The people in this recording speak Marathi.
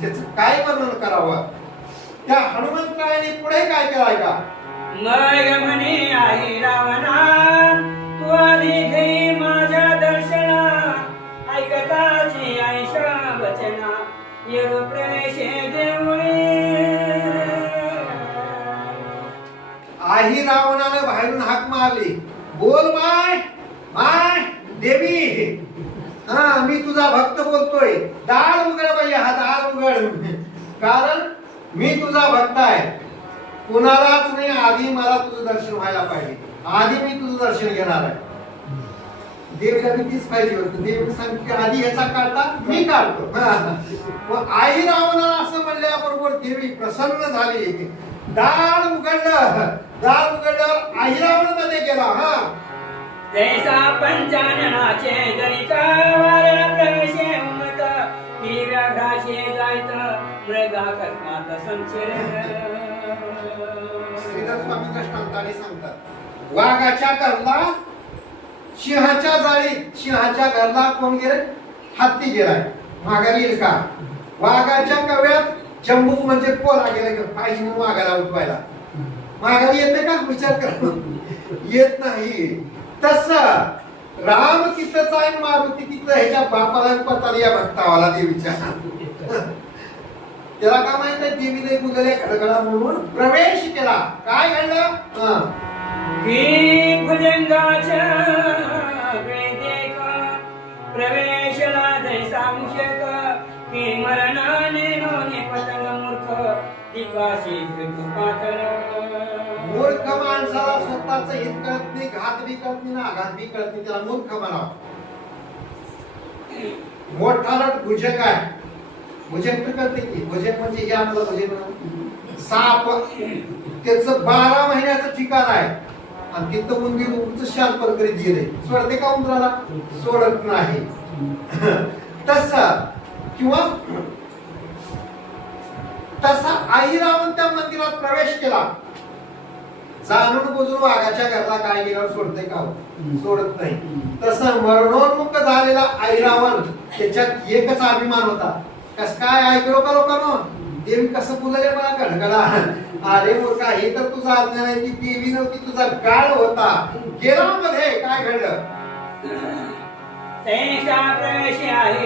त्याचं काय वर्णन करावं. त्या हनुमंतरायाने पुढे काय केलाय का. मग म्हणे आई रावणा तू आधी घे माझ्या दर्शना ऐकताची आयशा वचना येऊ प्रवेशे देऊळे. आई रावणाने बाहेरून हाक मारली. बोल माय माय देवी. हा मी तुझा भक्त बोलतोय. दार उघड पाहिजे. हा दार उघड. कारण मी तुझा भक्त आहे. कुणालाच नाही आधी मला तुझं दर्शन व्हायला पाहिजे. आधी मी तुझं दर्शन घेणार आहे. देवीला भीतीच पाहिजे होती. देवी सांगते आधी याचा काढता मी काढतो. मग आई रावणाला असं म्हणल्याबरोबर देवी प्रसन्न झाली. दार उघडलं. दार उघडल्यावर आई रावण मध्ये गेला. हा जैसा पंचाननाचे दरिता वारण प्रवेशे उमत ही व्याघ्राशे जायत मृगा कर्मात संचर. श्रीधर स्वामी दृष्टांताने सांगतात वाघाच्या घरला सिंहाच्या जाळीत. सिंहाच्या घरला कोण गेले. हत्ती गेलाय. माघारी येईल का. वाघाच्या कव्यात जम्बूक म्हणजे पोला गेला पाहिजे वाघाला उठवायला. माघारी येते का. विचार कर. येत नाही. तस राम तिथंच आहे. मारुती तिथं ह्याच्या बापाला पताला या भक्तावाला देवीच्या. त्याला काय माहित आहे देवीने गुगले खडखडा म्हणून प्रवेश केला. काय घडलं. की भुजंगाच्या वेदेक प्रवेशला जैसा मुशक की मरणाने नोने पतंग मूर्ख दिवाशी पातळ. मूर्ख माणसाला स्वतःच हित कळत नाही. घात बी कळत नाही. आघात बी कळत नाही. त्याला मूर्ख म्हणावं. मोठा नट भुजंग आहे. भुजंग तर कळते की. भुजंग म्हणजे हे आपलं भुजंग साप. त्याचं 12 महिन्याचं ठिकाण आहे. आणि तिथं उंदीर उंच शाल परकरी दिले. सोडते का उंदराला. सोडत नाही. तस किंवा तसा आई रावण त्या मंदिरात प्रवेश केला. जाणून बुजून वाघाच्या घरला काय गेल्यावर सोडते का. सोडत नाही. तसं मरणोन्मुख झालेला आई रावण त्याच्यात एकच अभिमान होता. कस काय ऐकलो का लोकांनो. देवी कसं बोलले मला गडगडा. अरे मूर्खा हे तर तुझा अज्ञान आहे. ती देवी नव्हती तुझा काळ होता. गेला मध्ये काय घडलं. तैसा प्रवेश आहे